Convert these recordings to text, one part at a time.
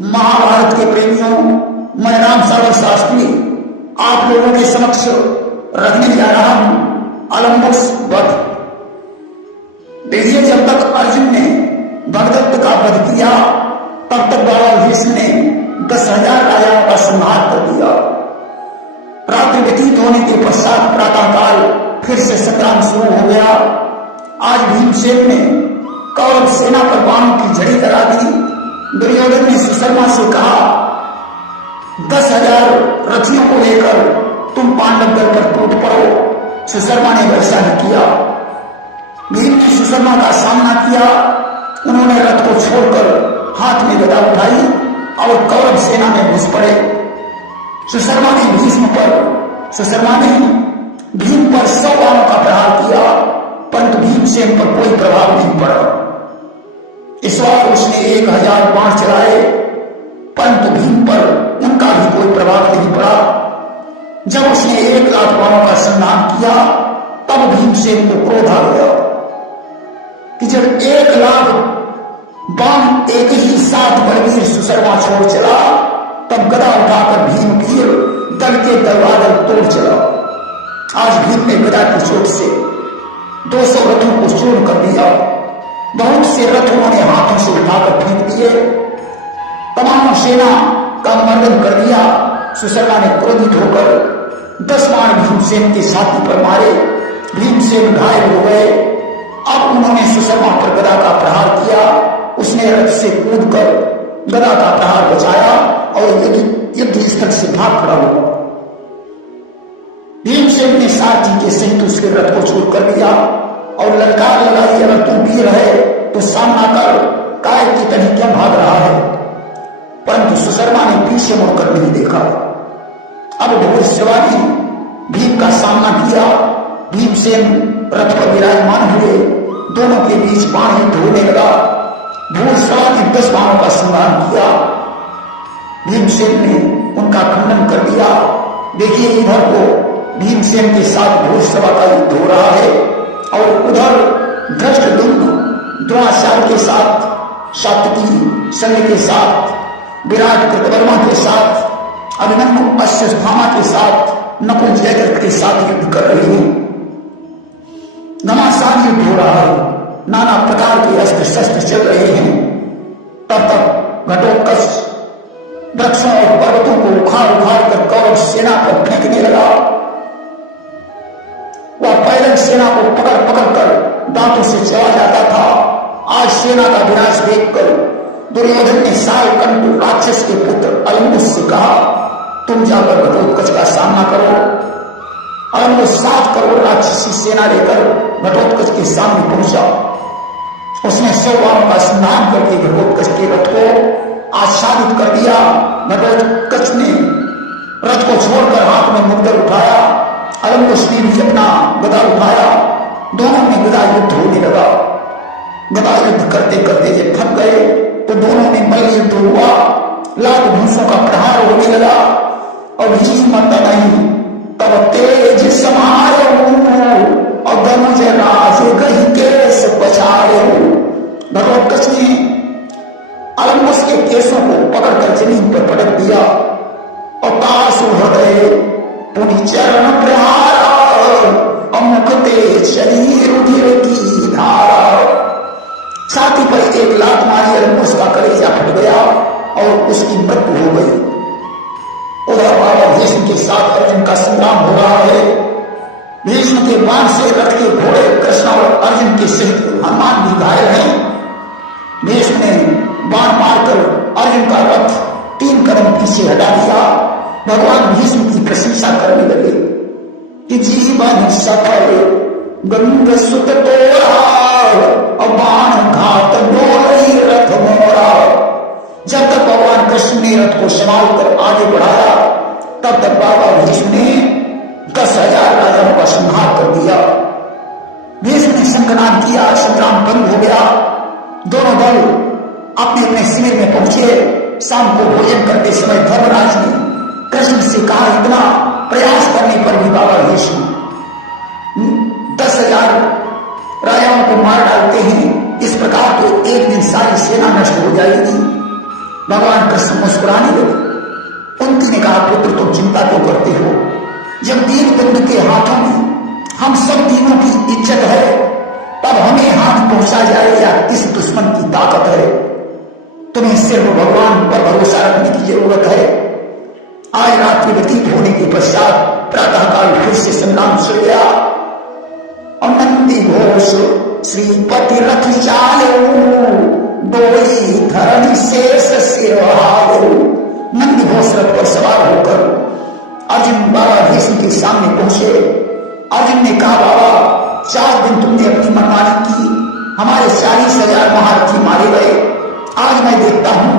महाभारत के प्रेमियों, मैं राम सागर शास्त्री आप लोगों के समक्ष रखने जा रहा हूं अलम्बुस वध। देखिए, जब तक अर्जुन ने भगदत्त का वध किया तब तक बाबा भीष्म ने 10,000 राजाओं का संहार कर दिया। रात्रि व्यतीत होने के पश्चात प्रातःकाल फिर से संग्राम शुरू हो गया। आज भीमसेन ने कौरव सेना पर बाणों की झड़ी करा दी। दुर्योधन ने सुशर्मा से कहा, 10,000 रथियों को लेकर तुम पांडव दल पर टूट पड़ो। सुशर्मा ने वैसा ही किया। भीम ने सुशर्मा का सामना किया। उन्होंने रथ को छोड़कर हाथ में गदा उठाई और कौरव सेना में घुस पड़े। सुशर्मा ने भीम पर 100 बाणों का प्रहार किया, परंतु भीमसेन पर कोई प्रभाव नहीं पड़ा। इस बार उसने 1000 बाण चलाए, परंतु भीम पर उनका भी कोई प्रभाव नहीं पड़ा। जब उसने 1,00,000 बाणों का संधान किया तब भीमसेन को क्रोध आ गया कि जब 1,00,000 बाण एक ही साथ बलवीर सुशर्मा छोड़ चला, तब गदा उठाकर भीमवीर दल के दरवाजा तोड़ चला। आज भीम ने गदा की चोट से 200 रथों को चूर्ण कर दिया। बहुत से रथ उन्होंने हाथों से उठाकर फेंक दिए। तमाम सेना का मर्दन कर दिया। सुशर्मा ने क्रोधित होकर 10 बाण भीमसेन के छाती पर मारे। भीमसेन घायल हो गए। अब उन्होंने सुशर्मा पर गदा का प्रहार किया। उसने रथ से कूदकर गदा का प्रहार बचाया और युद्ध स्थल से भाग खड़ा हुआ। भीमसेन ने सारथी के सहित उसके रथ को चूर कर दिया और ललकार लगाई, अगर तू वीर है तो सामना कर, काय की तरह क्या भाग रहा है। परंतु सुशर्मा ने पीछे मुड़कर नहीं देखा। अब घोड़सवारी भीम का सामना किया। भीमसेन रथ पर विराजमान हुए। दोनों के बीच बाण युद्ध होने लगा। घोड़सवार ने 10 बाणों का संहार किया। भीमसेन ने उनका खंडन कर दिया। देखिए, इधर को भीमसेन के साथ घोड़सवार का युद्ध हो रहा है और उधर धृष्टद्युम्न द्रोणाचार्य के साथ, सात्यकी शल्य के साथ, विराट कृतवर्मा के साथ, अभिमन्यु अश्वत्थामा के साथ, नकुल जयद्रथ के साथ युद्ध कर रहे हैं। घमासान युद्ध हो रहा है। नाना प्रकार के अस्त्र शस्त्र चल रहे हैं। तब तक घटोत्कच वृक्षों और पर्वतों को उखाड़ कर कौरव सेना पर फेंकने लगा। वह पहले सेना को पकड़ कर दांतों से चला जाता था। आज सेना का विनाश देखकर दुर्योधन ने सालकंठ राक्षस के पुत्र अलम्बुस से कहा, तुम जाकर घटोत्कच का सामना करो। अलम्बुस 7 करोड़ राक्षसी सेना लेकर घटोत्कच के सामने पहुंचा। उसने 100 बाणों का संधान करके घटोत्कच के रथ को आच्छादित कर दिया। घटोत्कच ने रथ को छोड़कर हाथ में मुद्गर उठाया। अलम्बुस ने भी अपना गदा उठाया। दोनों में गदा युद्ध होने लगा। गदा युद्ध करते करते जब थक गए तो दोनों में मल्ल युद्ध हुआ। लाख भूसों का प्रहार होने लगा और जीव मरता नहीं। तब तेज समारो और धनुज राज गही केस पछाड़ो। घटोत्कच ने अलम्बुस के केसों को पकड़कर जमीन पर पटक दिया और तासु हृदय पुनि चरण प्रहारा और मुखते शरीर रुधिर की धारा। छाती पर एक लात मारी। अलम्बुस का कलेजा फट गया और उसकी मृत्यु हो गई। उधर बाबा भीष्म के साथ अर्जुन का संग्राम हो रहा है। भीष्म के बाण से रथ के घोड़े कृष्ण और अर्जुन के सहित हनुमान भी घायल हैं। भीष्म ने बाण मारकर अर्जुन का रथ 3 कदम पीछे हटा दिया। भगवान भीष्म की प्रशंसा करने लगे कि जीवन सफल गंग सुत तोरा और बाण घात डोरी रथ मोरा। जब तक भगवान कृष्ण ने रथ को संभाल कर आगे बढ़ाया तब तक बाबा भीष्म ने 10,000 राजाओं का संहार कर दिया। भीष्म ने शंखनाद किया। संग्राम बंद हो गया। दोनों दल अपने अपने शिविर में पहुंचे। शाम को भोजन करते समय धर्मराज ने कृष्ण से कहा, इतना प्रयास करने पर भी बाबा भीष्म 10,000 राजाओं को मार डालते हैं। इस प्रकार तो एक दिन सारी सेना नष्ट हो जाएगी। भगवान कृष्ण मुस्कुराने लगे। कुंती ने कहा, पुत्र तुम चिंता क्यों करते हो? जब दीन बंधु के हाथों में हम सब दीनों की इज्जत है, तब हमें हाथ पहुंचा जाए या किस दुश्मन की ताकत है? तुम्हें सिर्फ भगवान पर भरोसा रखने की जरूरत है। आज रात्रि व्यतीत होने के पश्चात प्रातःकाल फिर से संग्राम शुरू गया। और नंदी घोष श्रीपति रथ चालो, डोली धरणी शेष सिरहारो। नंदी घोष रथ पर सवार होकर अर्जुन बाबा भीष्म के सामने पहुंचे। अर्जुन ने कहा, बाबा 4 दिन तुमने अपनी मनमानी की, हमारे 40,000 महारथी मारे गए। आज मैं देखता हूं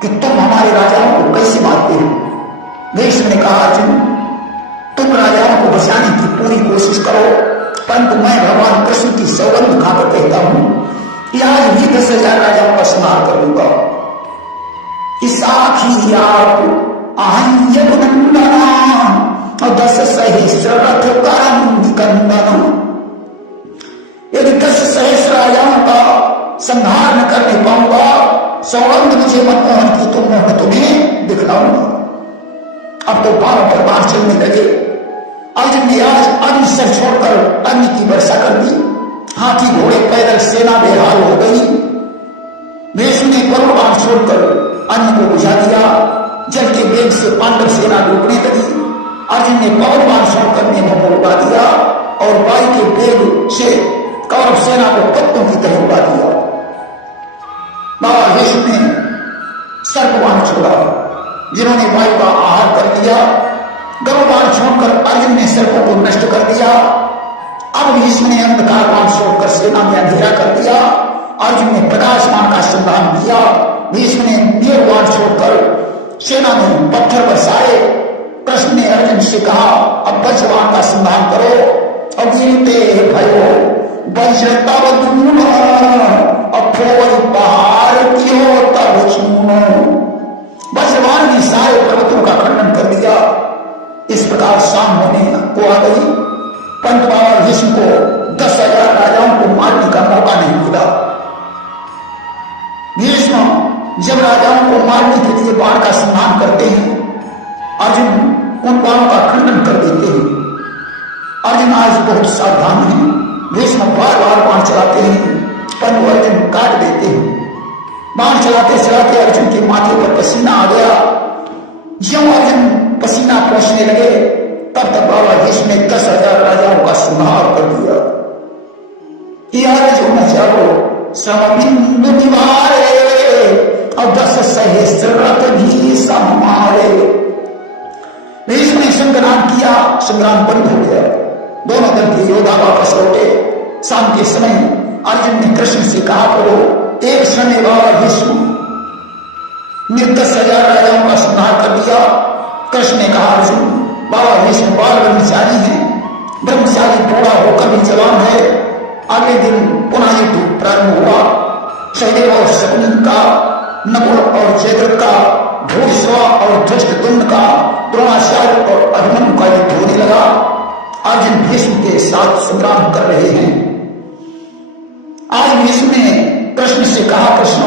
कि तुम हमारे राजाओं को कैसे मारते हो। भीष्म ने कहा, अर्जुन तुम राजाओं को बचाने की पूरी कोशिश करो, परंतु मैं भगवान कृष्ण की सौगंध खाकर कहता हूं कि आज भी 10,000 राजाओं का संहार कर दूंगा। इस आखिरी आप आहंयनंदना और 10 सहस्र रथ करम निकंदन। यदि 10 सहस्र राजाओं का संहार न करने पाऊंगा, सौगंध मुझे मनमोहन की तुम्हें दिखलाऊंगा। अब तो बाणों पर बाण चलने लगे। अर्जुन ने आज अग्नि से छोड़कर अग्नि की वर्षा कर दी। हाथी घोड़े पैदल सेना बेहाल हो गई। भीष्म ने परम बाण छोड़कर अन्न को बुझा दिया। जल के वेग से पांडव सेना डूबने लगी। अर्जुन ने पवन बाण छोड़कर मेघों को उड़ा दिया और वायु के वेग से कौरव सेना को पत्तों की तरह उड़ा दिया। बाबा भीष्म ने सर्पबाण छोड़ा, जिन्होंने वायु का आहार कर दिया। गरुड़बाण छोड़कर अर्जुन ने सर्पों को नष्ट कर दिया। अब भीष्म ने अंधकार बाण छोड़कर सेना में अंधेरा कर दिया। अर्जुन ने प्रकाशमान का संधान किया। भीष्म ने मेघ बाण छोड़कर सेना में पत्थर बरसाए। कृष्ण ने अर्जुन से कहा, अब वज्रबाण का संधान करो। अब गिरते भयो वज्र तब दूनो, अफोर पहाड़ कियो तब चूनो। वज्रबाण ने सारे पर्वतों का खंडन कर दिया। इस प्रकार शाम होने को आ गई, परंतु बाबा भीष्म को 10,000 राजाओं को मारने का मौका नहीं मिला। भीष्म जब राजाओं को मारने के लिए बाण का संधान करते हैं, अर्जुन उन बाणों का खंडन कर देते हैं। अर्जुन आज बहुत सावधान है। भीष्म बार बार बाण चलाते हैं, परंतु अर्जुन काट देते हैं। बाण चलाते चलाते अर्जुन के माथे पर पसीना आ गया। ज्यों अर्जुन पसीना पहुंचने लगे, तब तक बाबा भीष्म ने 10,000 राजाओं का संहार कर दिया। जो न जाओ समबिंदु निवारे, और 10 सहस्र रथ भी संहारे। भीष्म ने संग्राम किया, संग्राम बंद हो गया। दोनों दल के योद्धा वापस लौटे। शाम के समय अर्जुन ने कृष्ण से कहा, करो एक समय बाबा भीष्म ने 10,000 राजाओं का संहार कर दिया। कृष्ण ने कहा, अर्जुन बाबा भीष्म बाल ब्रह्मचारी हैं, ब्रह्मचारी बूढ़ा होकर भी जवान है। अगले दिन पुनः युद्ध प्रारंभ हुआ। सहदेव और शकुनी का, नकुल और जयद्रथ का, भूरिश्रवा और धृष्टद्युम्न का, द्रोणाचार्य और अभिमन्यु का युद्ध होने लगा। अर्जुन भीष्म के साथ संग्राम कर रहे हैं। आज भीष्म ने कृष्ण से कहा, कृष्ण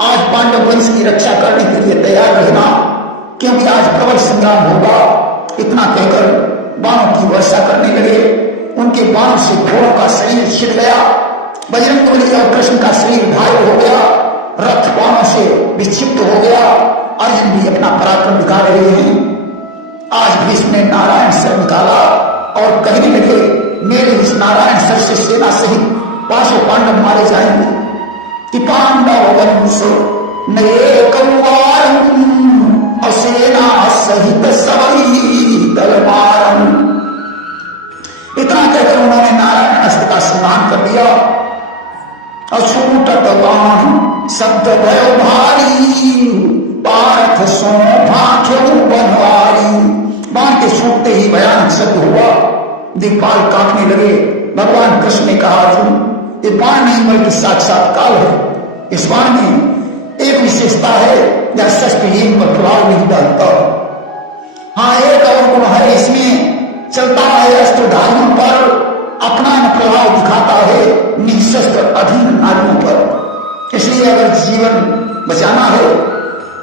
आज पांडव वंश की रक्षा करने के लिए तैयार रहना, क्योंकि आज प्रबल संग्राम होगा। इतना कहकर बाणों की वर्षा करने लगे। उनके बाणों से घोड़ों का शरीर छिड़ गया। बजरंगबली और कृष्ण का शरीर घायल हो गया। रथ बाणों से विक्षिप्त हो गया। अर्जुन भी अपना पराक्रम दिखा रहे हैं। आज भीष्म ने नारायण सर निकाला और कहने लगे, मेरे इस नारायण सर से सेना सहित 500 पांडव मारे जाएंगे। कि पांडव वंश नए कौवारम, और सेना सहित सभी दलवारम। इतना कहकर उन्होंने नारायण अस्त्र का सम्मान कर दिया। अछूटत बाण शब्द भयो भारी, पार्थ सो भाख्यु बनवारी। बाण के छूटते ही भयानक शब्द हुआ। दिक्पाल कांपने लगे। भगवान कृष्ण ने कहा, अर्जुन ये बाण नहीं बल्कि साक्षात काल है। इस बाण में एक विशेषता है, यह शस्त्रहीन पर प्रभाव नहीं डालता। हाँ, एक और गुण है इसमें, चलता है अस्त्रधारियों पर, अपना प्रभाव दिखाता है निशस्त्र अधीन नारियों पर। इसलिए अगर जीवन बचाना है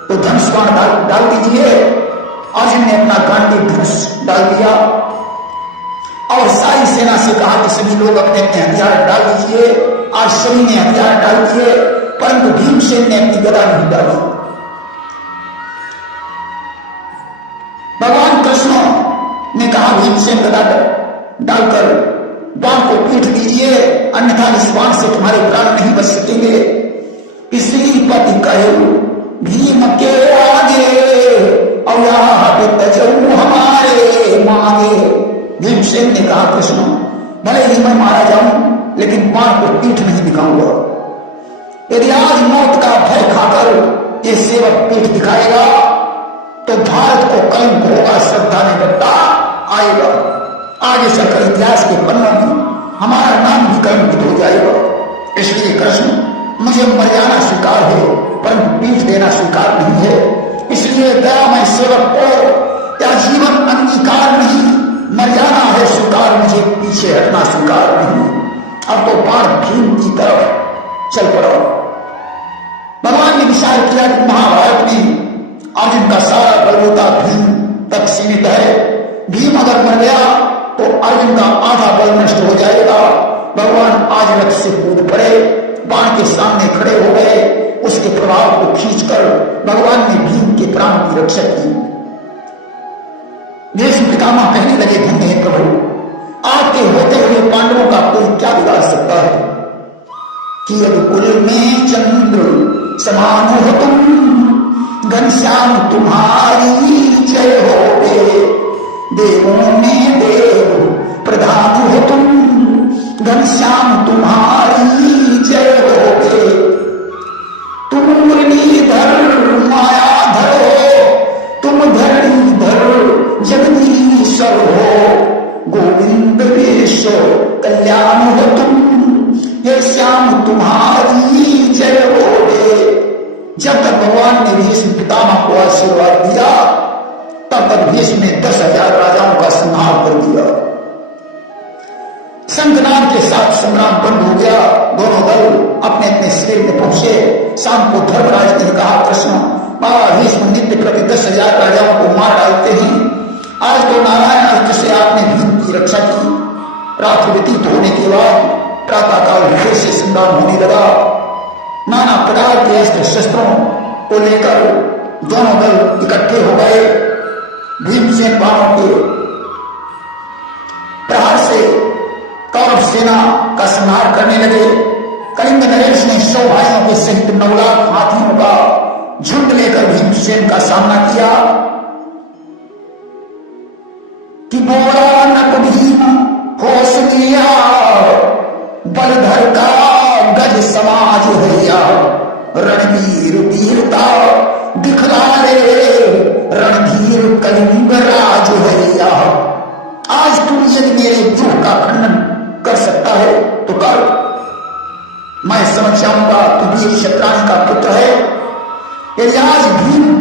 तो धनुष बाण डाल दीजिए। अर्जुन ने अपना गांडीव धनुष डाल दिया और सारी सेना से कहा कि सभी लोग अपने अपने हथियार डाल दीजिए। आज सभी ने हथियार डाल दिए, परंतु भीमसेन ने अपनी गदा नहीं डाली। भगवान कृष्ण ने कहा भीमसेन गदा डालकर बाण को पीट दीजिए, अन्यथा इस बाण से तुम्हारे प्राण नहीं बच सकेंगे। इसलिए पति कहे भीम के आगे हमारे मांगे। भीमसेन ने कहा कृष्ण भले ही मैं मारा जाऊं लेकिन बाण को पीठ नहीं दिखाऊंगा। यदि आज मौत का भय खाकर ये सेवक पीठ दिखाएगा तो भारत को कलंक होगा, श्रद्धा में गड्ढा आएगा। आगे चलकर इतिहास के पन्नों में हमारा नाम भी कलंकित हो जाएगा। इसलिए कृष्ण मुझे मर जाना स्वीकार है परंतु पीठ देना स्वीकार नहीं है। इसलिए दयामय सेवक को क्या जीवन अंगीकार नहीं, मर जाना है स्वीकार, मुझे पीछे हटना स्वीकार नहीं। अब तो बाण भीम की तरफ चल पड़ा। भगवान ने विचार किया कि महाभारत में अर्जुन का सारा बलबूता भीम तक सीमित है। भीम अगर मर गया तो अर्जुन का आधा बल नष्ट हो जाएगा। भगवान आज रथ से कूद पड़े, बाण के सामने खड़े हो गए। उसके प्रभाव को खींचकर भगवान ने भीम के प्राण की रक्षा की। भीष्म पितामह कहने लगे धन्य है प्रभु, आपके होते हुए पांडवों का कोई क्या बिगाड़ सकता है कि यदि कुल में चंद्र समान हो तुम, घनश्याम तुम्हारी जय होगे। देवों में देव प्रधान हो तुम, घनश्याम तुम्हारी जय होगे। तुम मुरलीधर मायाधर हो, तुम धरणीधर जगदीश्वर हो। गोविंद वेश कल्याण हो तुम, ये श्याम तुम्हारी जय होगे। जब तक भगवान ने भीष्म पितामह को आशीर्वाद दिया तब तक भीष्म ने 10,000 राजाओं का संहार कर दिया। शंखनाद के साथ संग्राम बंद हो गया। दोनों दल अपने अपने शिविर में पहुंचे। शाम को धर्मराज ने कहा कृष्ण भीष्म नित्य प्रति 10,000 राजाओं को मार डालते हैं, आज तो नारायण अस्त्र से आपने भीम की रक्षा की। रात व्यतीत होने के बाद प्रातःकाल फिर से संग्राम होने लगा। नाना प्रकार के अस्त्र शस्त्रों को लेकर दोनों दल इकट्ठे हो गए। भीमसेन बाणों के प्रहार से कौरव सेना का संहार करने लगे। कलिंग नरेश ने 100 भाइयों के सहित 9 लाख हाथियों का झुंड लेकर भीमसेन का सामना किया कि बोला नक भीम होश लिया, बलधर का गज समाज हैया। रणवीर वीरता दिखला रे, रणधीर कलिंग राज हैया। आज तुम यदि मेरे दुख का खंडन कर सकता है तो कर, मैं समझ जाऊंगा तू वीर क्षत्राणी का पुत्र है। यदि आज भीम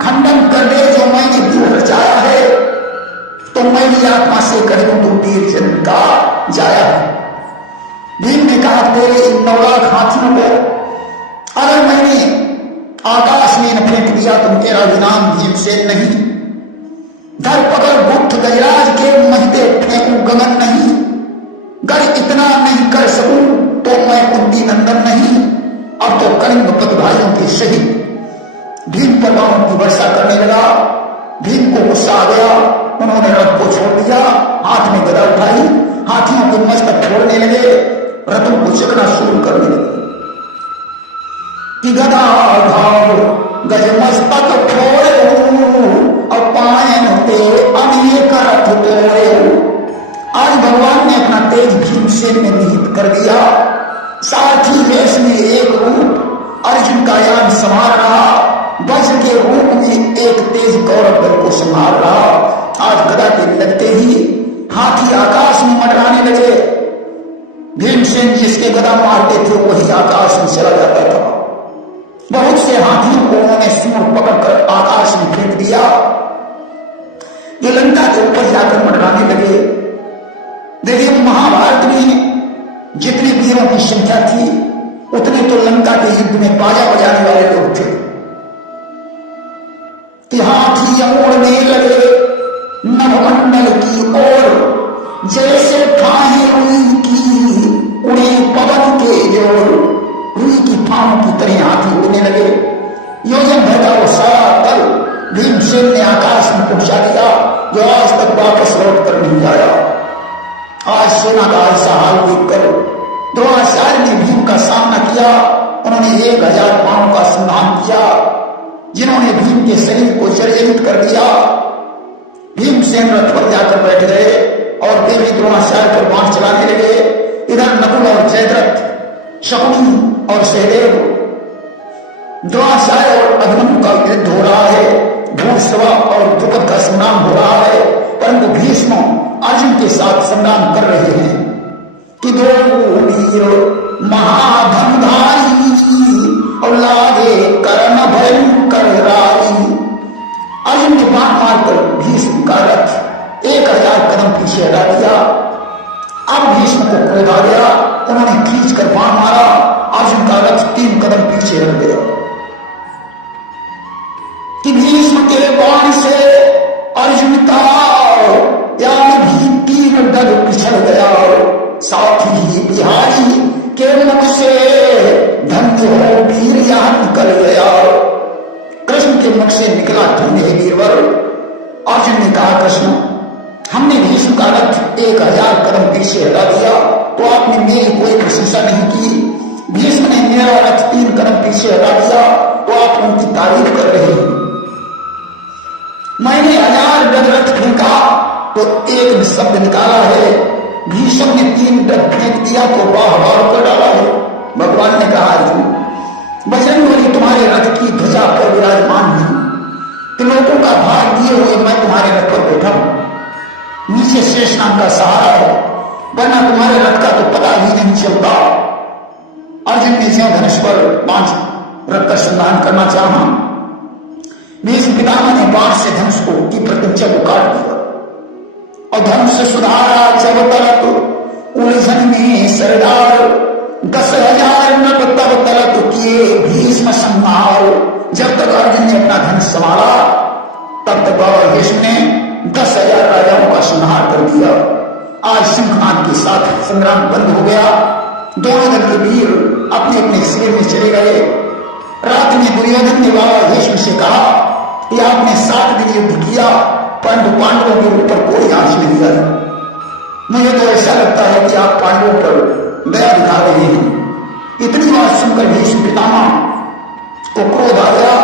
खंडन कर दे जो मैंने दुख रचाया है तो मेरी आत्मा से कह दूं तू वीर जन्म का जाया है। भीम ने कहा तेरे इन 9 लाख हाथियों को अगर मैंने आकाश में न फेंक दिया तुम तेरा विनाम भीमसेन नहीं। धर पकड़ गुप्त गजराज के महते फेंकू गगन नहीं। गर इतना नहीं कर सकूं तो मैं कुंती नंदन नहीं। अब तो कलिंग भाइयों के शहीद भीम पर बाणों की वर्षा करने लगा। भीम को गुस्सा आ गया, उन्होंने रथ को छोड़ दिया, हाथ में गदा उठाई, हाथियों के मस्तक छोड़ने लगे, रथों को चलना शुरू करने लगे कि गदा भाव गज मस्तक फोड़े और पायन पे अनेक रथ तोड़े। आज भगवान ने अपना तेज भीमसेन में निहित कर दिया। सारथी वेश में एक रूप अर्जुन का यान संभाल रहा, वज्र के रूप में एक तेज कौरव दल को संभाल रहा। आज गदा के लगते ही हाथी आकाश में मंडराने लगे। भीमसेन जिसके गदा मारते थे वही आकाश में चला जाता था। बहुत से हाथियों को उन्होंने सूर पकड़कर आकाश में फेंक दिया, जो लंका के ऊपर जाकर मंडराने लगे। देखिए महाभारत में जितने वीरों की संख्या थी उतने तो लंका के युद्ध में बाजा बजाने वाले लोग थे कि हाथी मोड़ने लगे नभमंडल की ओर, जैसे ठाहे रुई की उड़े पवन के जोर। रुई की फांव की तरह हाथी उड़ने लगे। योजन भर का वो सारा दल भीमसेन ने आकाश में पहुंचा दिया, जो आज तक वापस लौट कर नहीं आया। आज सेना का ऐसा हाल देखकर द्रोणाचार्य ने भीम का सामना किया। उन्होंने 1000 पांव का संधान किया, जिन्होंने भीम के शरीर को जर्जरित कर दिया। भीमसेन रथ पर जाकर बैठ गए और वे भी द्रोणाचार्य पर बाण चलाने लगे। इधर नकुल और जयद्रथ, शकुनी और सहदेव, द्रोणाचार्य और अभिमन्यु का युद्ध हो रहा है। भूसवा और द्रुपद का संग्राम हो रहा है, परंतु भीष्म अर्जुन के साथ संग्राम कर रहे हैं कि दो वीर महाधनुधारी और लागे कर्ण भयंकर राई। अर्जुन के बाण मारकर भीष्म का रथ 1000 कदम पीछे हटा दिया। अब भीष्म को क्रोध आ गया, उन्होंने खींच कर बाण मारा। अर्जुन का रथ 3 कदम पीछे हट गया कि भीष्म के बाण से अर्जुन का यानी भी 3 डग पिछड़ गया। साथ ही बिहारी के मुख से धन्य हो वीर यहां निकल गया। कृष्ण के मुख से निकला धन्य है वीरवर। अर्जुन ने कहा, कृष्ण हमने भीष्म का रथ 1000 कदम पीछे हटा दिया तो आपने मेरी कोई प्रशंसा नहीं की। भीष्म ने मेरा रथ 3 कदम पीछे हटा दिया तो आप उनकी तारीफ कर रहे हैं। मैंने 1000 डग रथ फेंका तो एक शब्द निकाला है। भीष्म ने 3 डग फेंक दिया तो बाह कर डाला है। भगवान ने कहा, बजरंगबली तुम्हारे रथ की ध्वजा पर विराजमान है, त्रिलोकों का भार दिए हुए मैं तुम्हारे रथ पर बैठा हूं। नीचे शेष नाम का सहारा है, वरना तुम्हारे रथ का तो पता ही नहीं चलता। अर्जुन ने ज्यों धनुष पर 5 रथ का संधान करना चाहा। भीष्म पितामह ने बाण से धनुष की प्रत्यंचा को काट दिया और धनुष से सुधारा जब तलक उलझन में सरदार। 10,000 नभ तब तलक किए भीष्म संहार। जब तक अर्जुन ने अपना धनुष संभाला तब तक बाबा भीष्म ने 10,000 राजाओं का संहार कर दिया। आज सिंहनाद के साथ संग्राम बंद हो गया। दोनों दल के वीर अपने अपने शिविर में चले गए। रात में दुर्योधन ने बाबा भीष्म से कहा कि आपने 7 दिन युद्ध किया परंतु पांडवों के ऊपर कोई आंच नहीं आई। मुझे तो ऐसा लगता है कि आप पांडवों पर दया दिखा रहे हैं। इतनी बात सुनकर भीष्म पितामह को क्रोध आ गया।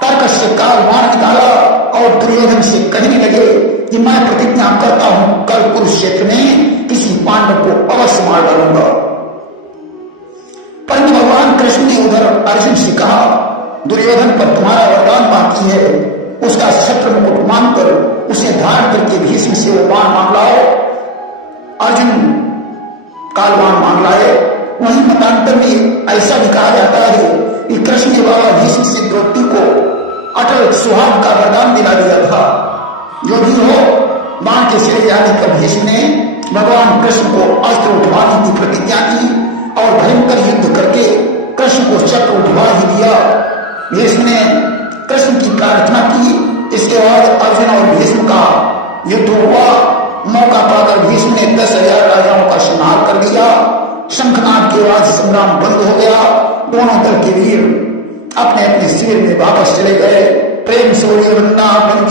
तर्क से काल बाण निकाला और दुर्योधन से कहने लगे कि मैं प्रतिज्ञा करता हूं कल कुरुक्षेत्र में किसी पांडव को अवश्य मार डालूंगा। परंतु भगवान कृष्ण ने उधर अर्जुन से कहा, दुर्योधन पर तुम्हारा वरदान बाकी है, उसका शत्र मुकुट मानकर उसे धारण करके भीष्म से वो बाण मांग लाओ। अर्जुन काल बाण मांग लाए। वहीं मतांतर में ऐसा भी कहा जाता है कि कृष्ण ने बाबा भीष्म से द्रौपदी को अटल सुहाग का वरदान दिला दिया था। जो भी हो, बाण के सिरे जाने पर भीष्म ने भगवान कृष्ण को अस्त्र उठवाने की प्रतिज्ञा की और भयंकर युद्ध करके कृष्ण को चक्र उठवा ही दिया। भीष्म ने कृष्ण की प्रार्थना की। इसके बाद अर्जुन और भीष्म का युद्ध हुआ। मौका पाकर भीष्म ने 10,000 राजाओं का संहार कर दिया। शंखनाद के बाद संग्राम बंद हो गया। दोनों दल के वीर अपने अपने शिविर में वापस चले गए। प्रेम से वृंदावन